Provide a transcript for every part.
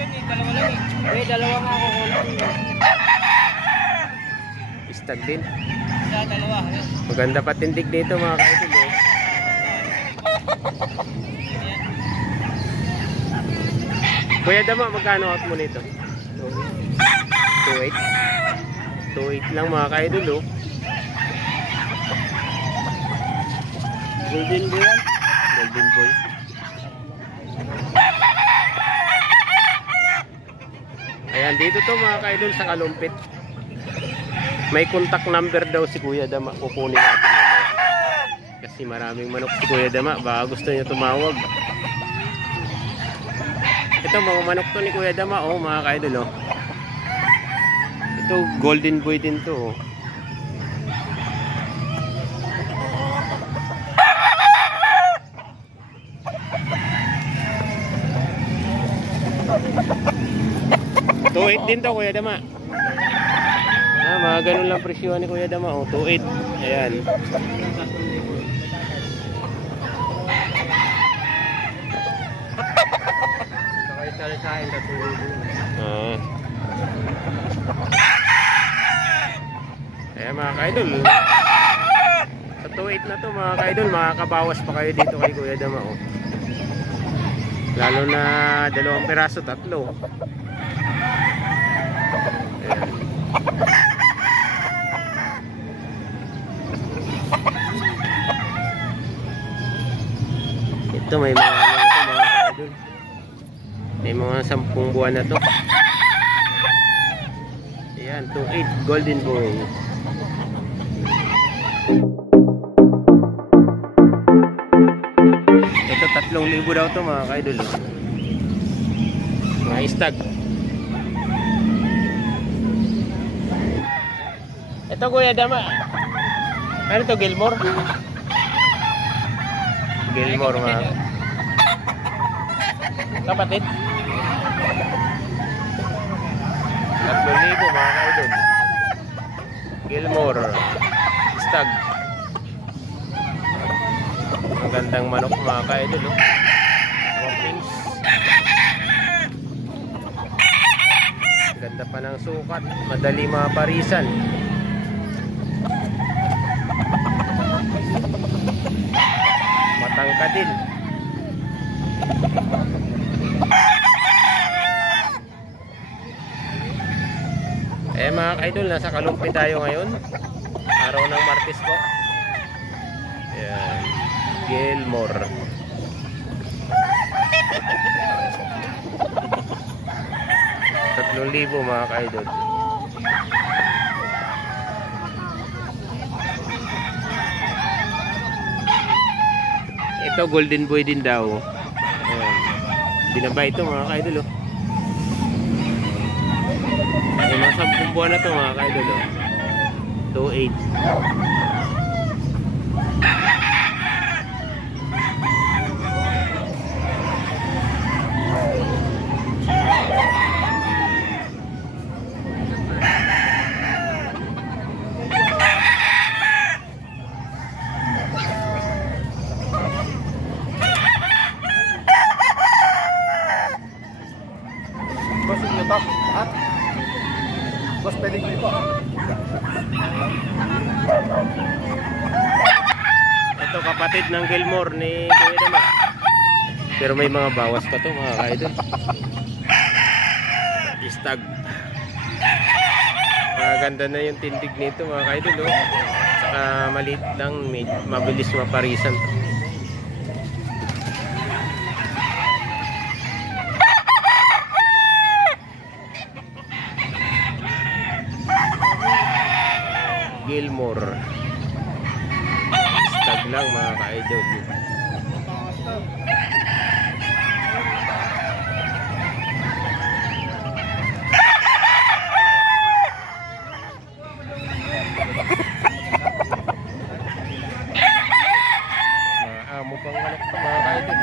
yan eh, dalawa lang eh. Eh, dalawa nga ako kulang. Istag din. Dalawa. Maganda patindig dito mga kaidol eh. Kuya Dama, magkano out mo nito? 2.8. 2.8 lang mga kaidol oh. Golden boy yan. Golden boy. Ayan, dito to mga kaidol sa Kalumpit. May contact number daw si Kuya Dama. Kukunin natin mamaya. Kasi maraming manok si Kuya Dama. Baka gusto niya tumawag. Ito mga manok to ni Kuya Dama. Oh mga kaidol oh. Ito golden boy din to oh. $2.8 din to Kuya Dama. Mga ganun lang presyo ni Kuya Dama oh, 2.8. Ayan. Sakay talisahin na tulog. Ayan mga kaidol. Sa 2.8 na to mga kaidol, makakabawas pa kayo dito kay Kuya Dama oh. Lalo na 2 piraso, 3. Ayan. Ito may mga ano na to mga kaidol. May mga 10 buwan na to. Ayan, 2.8 golden boy. Ito 3,000 daw to mga kaidol. Mga istag. Ito Kuya Dama. Ano to, Gilmore? Gilmore mga kapatid. 3,000 mga kaidol. Gilmore stag. Magandang manok mga kaidol oh. Warnings. Ganda pa ng sukat. Madali maparisan. Matangkad din. Mga kaidol, nasa Kalumpit tayo ngayon. Araw ng Martes po. Ayan. Gilmore. $3,000 mga kaidol. Ito golden boy din daw. Ayan. Binaba ito mga kaidol oh. Ay, mga 10 buwan na ito mga kaidol oh. 2.8. Boss, yung top. Ha? Boss, pwede ko po. Ito kapatid ng Gilmore ni Kuya Dama. Pero may mga bawas pa to mga kaidol. Istag. Maganda na yung tindig nito mga kaidol oh. Saka maliit lang, mabilis maparisan to. Gilmore stag lang mga ka-idol. Maamo pang anak to mga ka-idol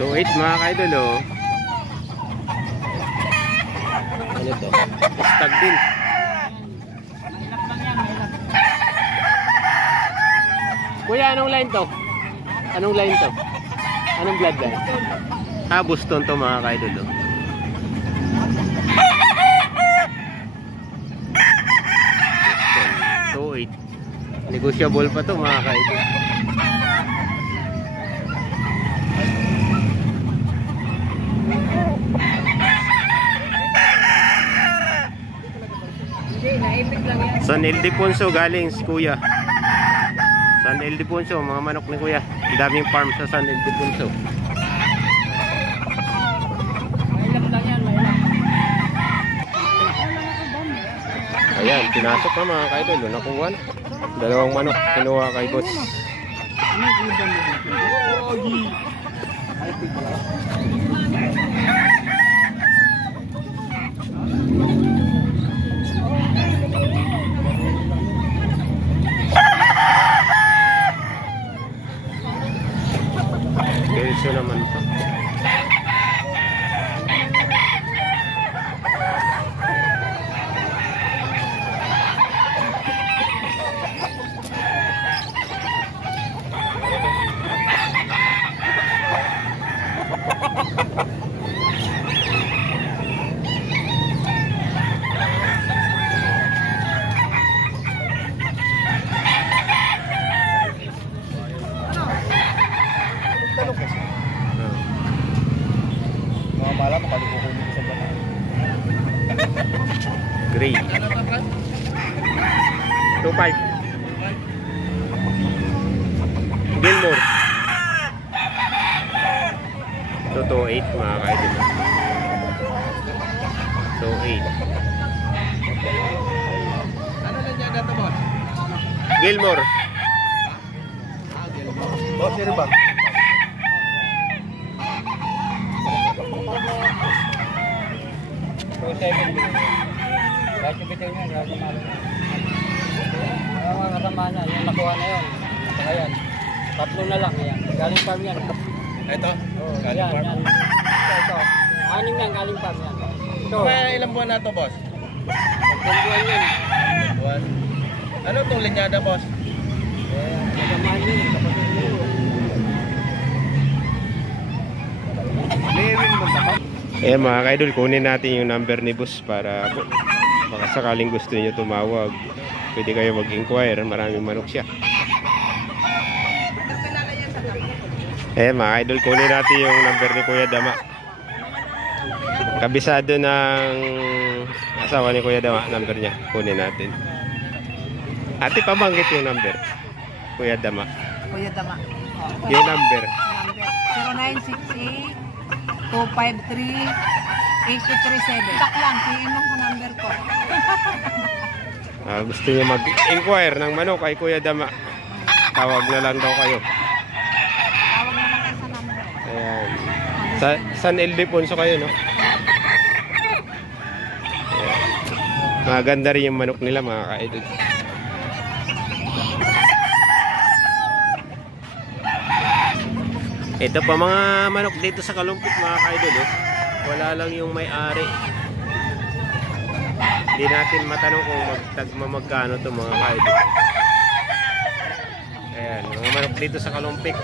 2.8 mga ka-idol oh. Ano to? Stag din. Kuya, anong line to? Anong line to? Anong bloodline? Ah, Boston to mga ka-idol oh. Boston 2.8. Negotiable pa to mga ka-idol. San Ildefonso galing si Kuya. San Ildefonso, mga manok ni Kuya. Ang daming farm sa San Ildefonso. Ayan, pinasok na mga ka-idol. Nakuha na. Dalawang manok kinuha kay boss. Kelso naman to. Mga mala, makalukukunin ko sa bahay. Gray. 2.5. Gilmore. 2.8 mga ka-idol. 2.8. Ano lang niya dito, boss? Gilmore. Boss, sino ba? Radyo bitaw niya, radyo malo. Ang mga kasama niya, yung nakuha na yun. Ayan, 3 na lang. Ayan. Galing farm yan. Ito? Oh, Galing yan, farm? yan. Ito. 6 yan, galing farm yan. Ito. Kaya ilang buwan na ito, boss? Magbubuhan yan. Buwan. Ano itong linyada, boss? Kasamahan yun, kapatid mo. Lewin mo ba? Eh mga ka-idol, kunin natin yung number ni boss para baka sakaling gusto niyo tumawag. Pwede kayo mag-inquire, maraming manok siya. Eh mga idol, kunin natin yung number ni Kuya Dama. Kabisado ng asawa ni Kuya Dama, number niya. Kunin natin. Ate, pabanggit yung number. Kuya Dama. Kuya Dama. Yung number. Number 0968-253-8237. Tak lang, PM lang sa number ko. Gusto niyo mag-inquire ng manok kay Kuya Dama. Tawag na lang daw kayo. Tawag na lang kayo sa number. Ayan. San Ildefonso kayo, no? Ayan. Maganda rin yung manok nila, mga ka-idol. Ito pa mga manok dito sa Kalumpit, mga ka-idol, oh. Wala lang yung may-ari. Hindi natin matanong kung magkano to, mga ka-idol. Ayan, mga manok dito sa Kalumpit.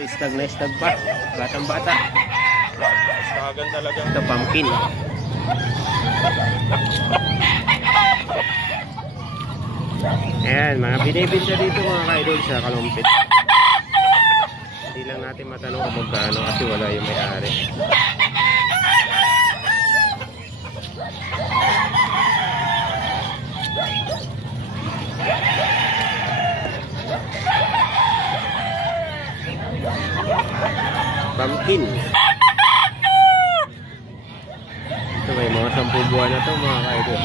Istag na istag pa. Batang bata. Kagan talaga. Ito pumpkin. Ayan, mga binibinta dito mga ka-idol sa Kalumpit. Hindi lang natin matanong kung magkano kasi wala yung may-ari. Pumpkin. Ito may May mga 10 buwan na to mga ka-idol.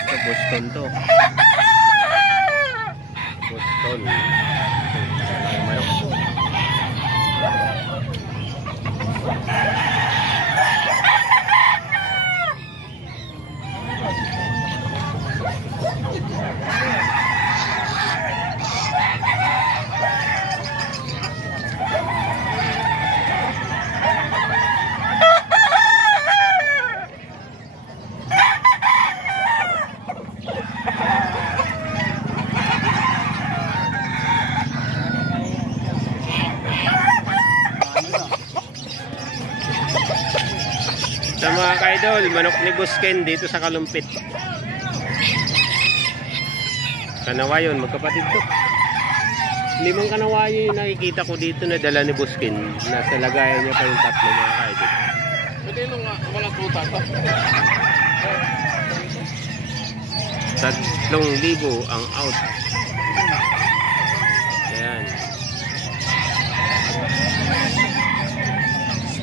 Ito Boston to. Boston. May manok. Sa mga ka-idol, manok ni Busken dito sa Kalumpit. Kanawayon, magkapatid to. 5 kanawayon yung nakikita ko dito na dala ni Busken. Nasa lagayan niya pa yung 3 mga ka-idol. Pwede nung walang tuta to. 3,000 ang out. Ayan.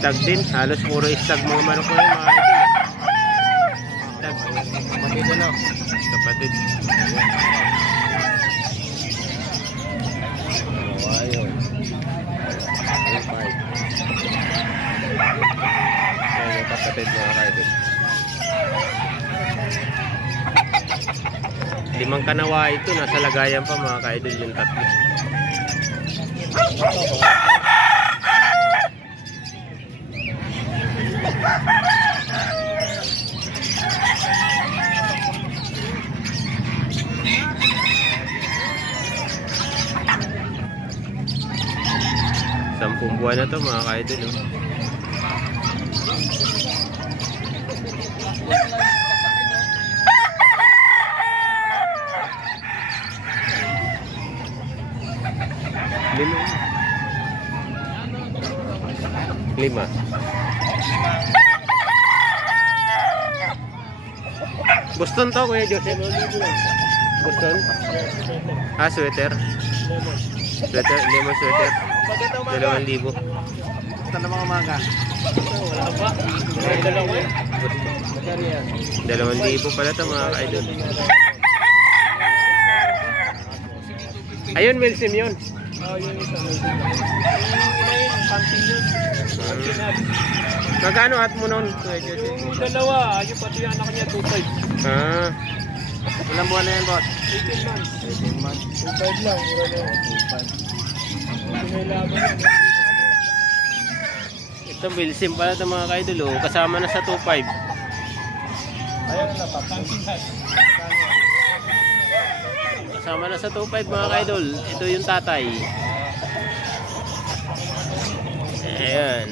Stag din, halos puro stag mga manok ko yung mga idol. Stag. Kapatid na. Kapatid. Ayun. Ayan yung kapatid mga idol. 5 kanawa ito, nasa lagayan pa mga ka-idol yung 3. Sampung buwan na to mga ka-idol. Lima. Boston to Kuya Joseph. Boston. Ah, sweater. Sweater, lemon sweater. 2,000. Basta na mga umaga. Wala pa. Dalawa eh. 2,000 pala ito mga ka-idol. Ayun, Melsim yun. Oh, yun isa. Panting yun. Magkano at mo nun? Yung dalawa, yung pati yung anak niya 2.5. Ah, Ilang buwan na yan, boss? 18 months. 18 months. 2.5 lang. Mura na yun. 2.5. May laban yan. ito Melsim pala ito mga ka-idol. Oh. Kasama na sa 2.5. Ayun na, Panting hat. Kasama na sa 2.5 mga ka-idol. Ito yung tatay. Ayan.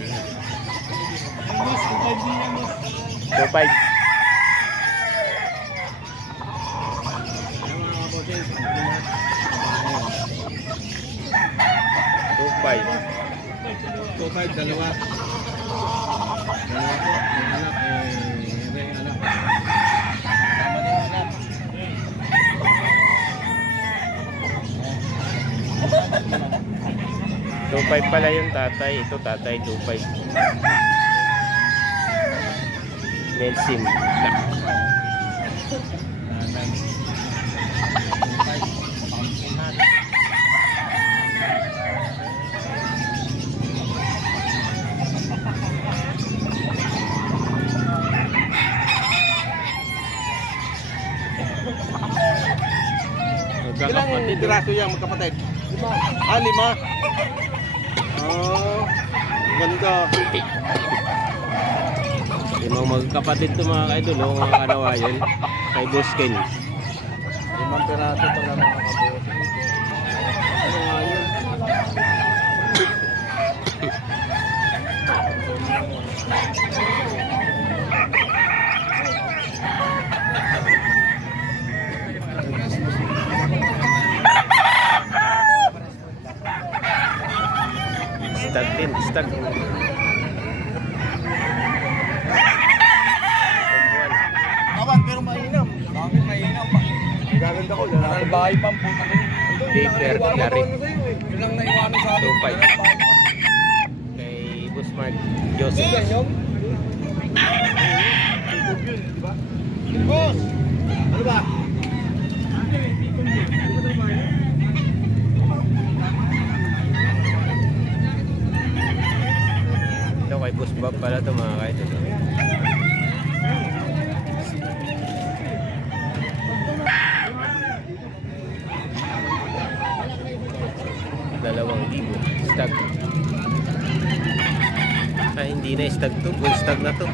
2.5. Five. 2.5, dalawa. Dalawa po, yung anak, yung anak. 2.5 pala yung tatay. Ito tatay 2.5. Melsim. Ilang piraso yan, magkapatid? 5. Ah, 5. Oh, ganda. Yung magkapatid to mga ka-idol. Oh, mga kanawayan. Kay Busken. 5 piraso pala mga kabuo. Ano nga yun? Stag din. Stag. Kawan, pero mainam. Bakit mainam pa? Gaganda ko, lalaki. Bahay pang puta ko. Paper, lari. Yun lang naiwanan sa Kay Boss Mark Joseph. Boss! Ano ba? Ito kay Boss Bob pala ito mga kaidol. $2,000 stag. Hindi na stag to, gold stag na to.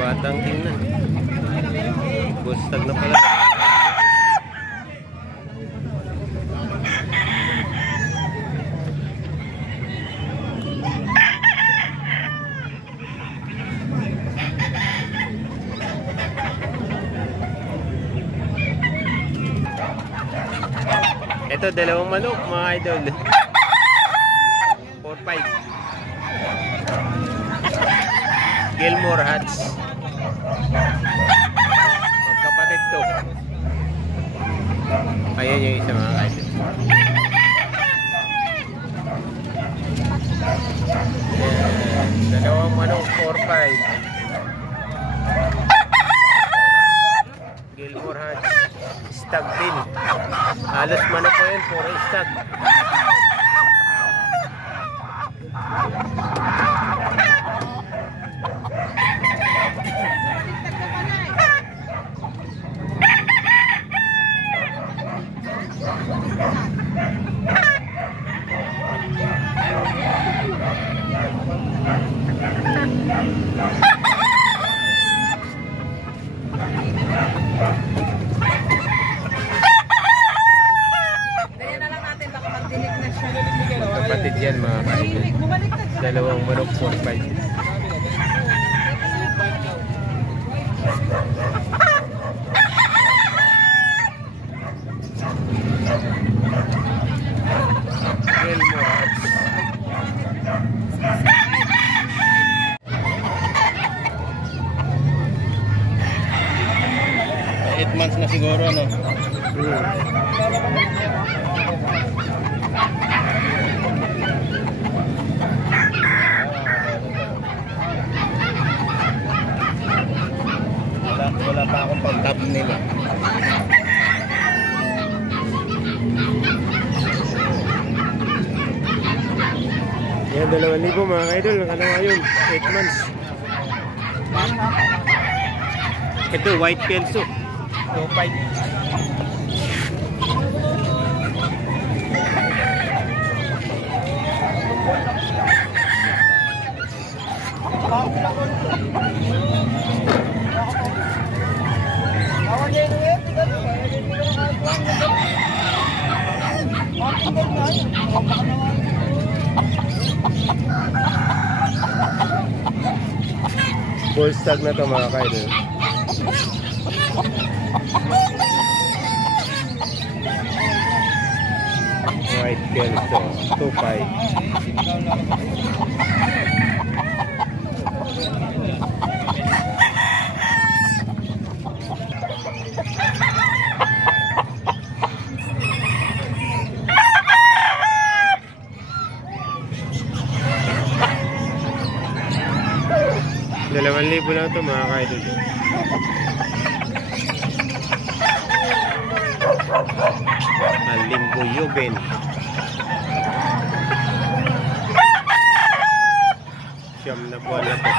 Batang tingnan. Gold stag na pala. Ito, dalawang manok mga idol. 4-5. Gilmore Hats. Magkapatid to. Ayan yung isa mga idol. Dalawang manok 4-5. Gilmore Hats. Stag din. Halos manok ko yun, puro stag. Kapatid yan mga kaidol. Dalawang manok 4-5. Gilmore Hats. 8 months na siguro, no? Wala pa akong pag-tab nila. Yan, 2,000 mga idol. Ano nga yun? 8 months. Ito, white kelso. 2-5. Full stag na to mga kaidol. White kelso 2,000 lang ito mga kaidol. Alimbuyugin. Siyam na buwan na ito.